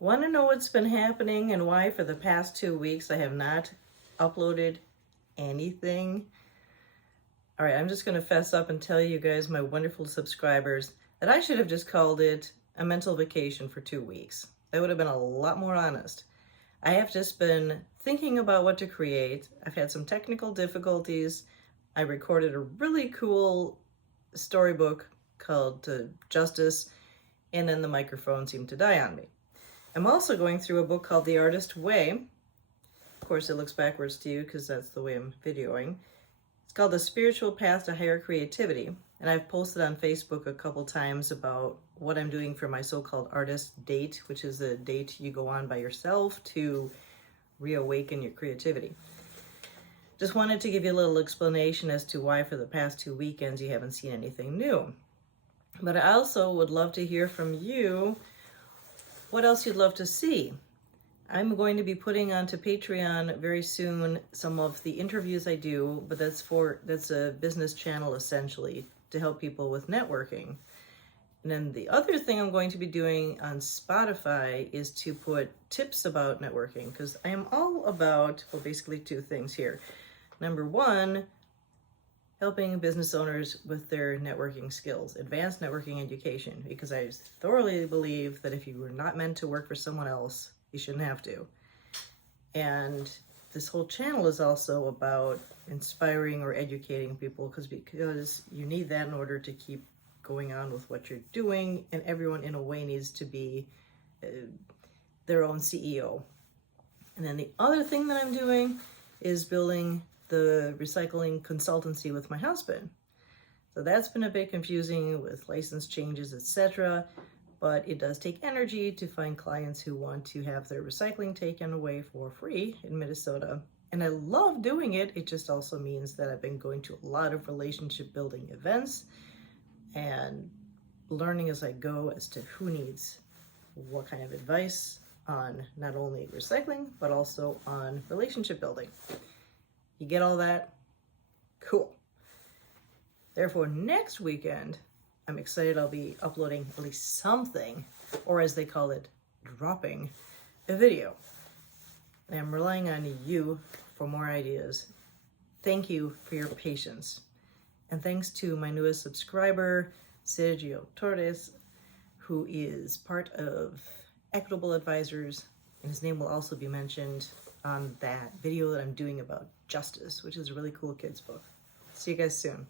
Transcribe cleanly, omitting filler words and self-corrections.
Want to know what's been happening and why for the past 2 weeks I have not uploaded anything? All right, I'm just going to fess up and tell you guys, my wonderful subscribers, that I should have just called it a mental vacation for 2 weeks. That would have been a lot more honest. I have just been thinking about what to create. I've had some technical difficulties. I recorded a really cool storybook called Justice, and then the microphone seemed to die on me. I'm also going through a book called The Artist Way. Of course, it looks backwards to you because that's the way I'm videoing. It's called The Spiritual Path to Higher Creativity. And I've posted on Facebook a couple times about what I'm doing for my so-called artist date, which is a date you go on by yourself to reawaken your creativity. Just wanted to give you a little explanation as to why for the past 2 weekends you haven't seen anything new. But I also would love to hear from you what else you'd love to see. I'm going to be putting onto Patreon very soon some of the interviews I do, but that's a business channel essentially to help people with networking. And then the other thing I'm going to be doing on Spotify is to put tips about networking, because I am all about, well, basically two things here. Number one, helping business owners with their networking skills, advanced networking education, because I thoroughly believe that if you were not meant to work for someone else, you shouldn't have to. And this whole channel is also about inspiring or educating people because you need that in order to keep going on with what you're doing, and everyone in a way needs to be their own CEO. And then the other thing that I'm doing is building the recycling consultancy with my husband. So that's been a bit confusing with license changes, etc. But it does take energy to find clients who want to have their recycling taken away for free in Minnesota. And I love doing it. It just also means that I've been going to a lot of relationship building events and learning as I go as to who needs what kind of advice on not only recycling, but also on relationship building. You get all that? Cool. Therefore, next weekend, I'm excited I'll be uploading at least something, or as they call it, dropping a video. And I'm relying on you for more ideas. Thank you for your patience. And thanks to my newest subscriber, Sergio Torres, who is part of Equitable Advisors, and his name will also be mentioned on that video that I'm doing about justice, which is a really cool kids book. See you guys soon.